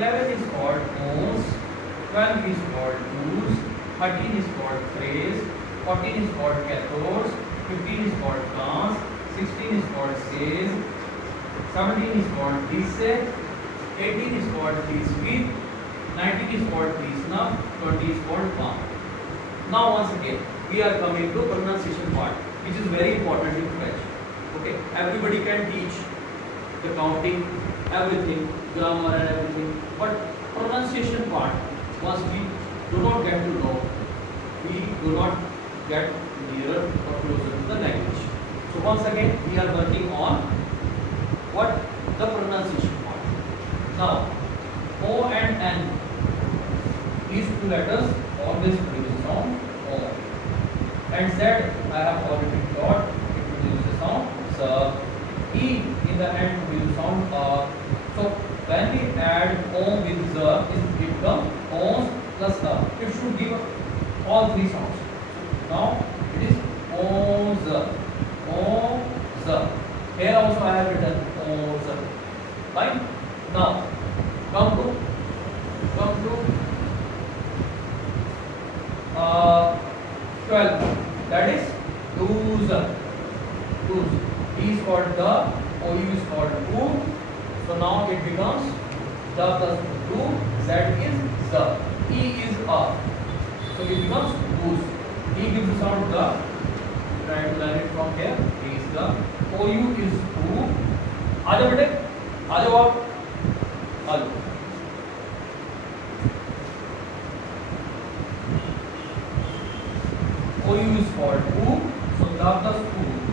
11 is called ons, 12 is called use, 13 is called phrase, 14 is called cathodes, 15 is called trans, 16 is called says, 17 is called this say, 18 is called this with, 19 is called this now, 20 is called calm. Now once again we are coming to pronunciation part, which is very important in French. Okay, everybody can teach the counting, everything, grammar and everything, but pronunciation part, once we do not get to know, we do not get nearer or closer to the language. So once again we are working on what? The pronunciation part. Now O and N, these two letters always produce sound O. And Z I have already taught, it produces sound Z. E in the end produces sound A. So when we add O with Z, it becomes Ons plus A. It should give all three sounds. Now it is Ons, Ons. Here also I have written Ons. Fine. Now come to 12. That is douze. D is called the, OU is called U. So now it becomes the plus do, Z is the, E is a. So it becomes douze. E gives the sound the. Try to learn it from here. E is the, OU is U. आजा बेटे, आजा बाप, आजा. OU is called U. So the plus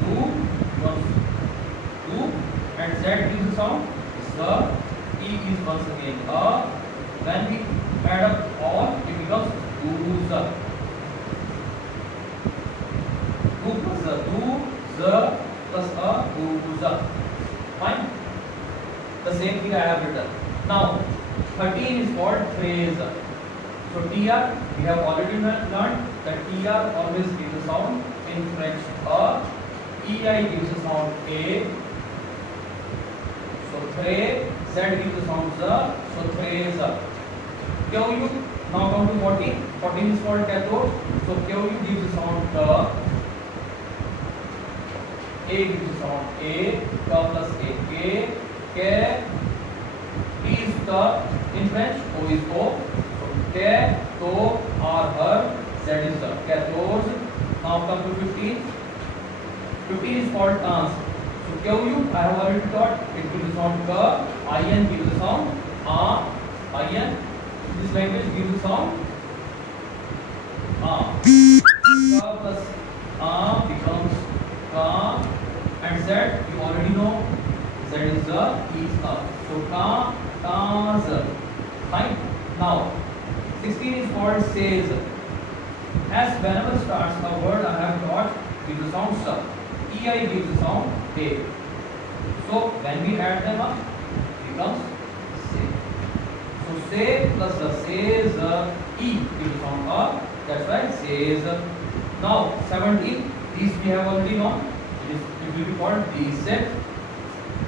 U becomes U, and Z gives the sound Z. E is once again A. When we add up all, it becomes douze. Z plus A, douze. Fine. The same thing I have written. Now 13 is called phrase. So TR we have already learned that TR always gives a sound in French A. EI gives a sound A. So phrase, Z gives a sound Z. So phrase. QU, now come to 14. 14 is called cathode. So QU gives a sound K. A gives a sound A. K plus A, K. K. T is the in French. O is O. K, to, or her, Z is the cathodes. Now come to 15. 15 is called trans. So QU I have already taught, it gives a sound K. IN gives a sound A. IN. This language gives a sound A. K plus A becomes K. And Z you already know, Z is the, E is A. So K, Taz. Fine. Now 16 is called says. As whenever starts a word I have taught gives the sound S. EI gives the sound A. So when we add them up, it becomes say. So say plus the says, E gives the sound A. That's why says. Now 17, these we have already known. It will be called these set.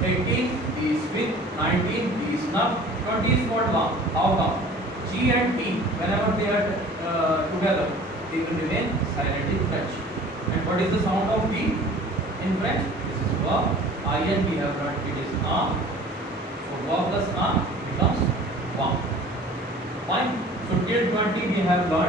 18 is with, 19 is not, 20 is called long. How come? G and T, whenever they are together, they will remain silent in French. And what is the sound of V in French? This is V. IN we have learned it is A. So V plus A becomes 1. Fine. So till 20 we have learned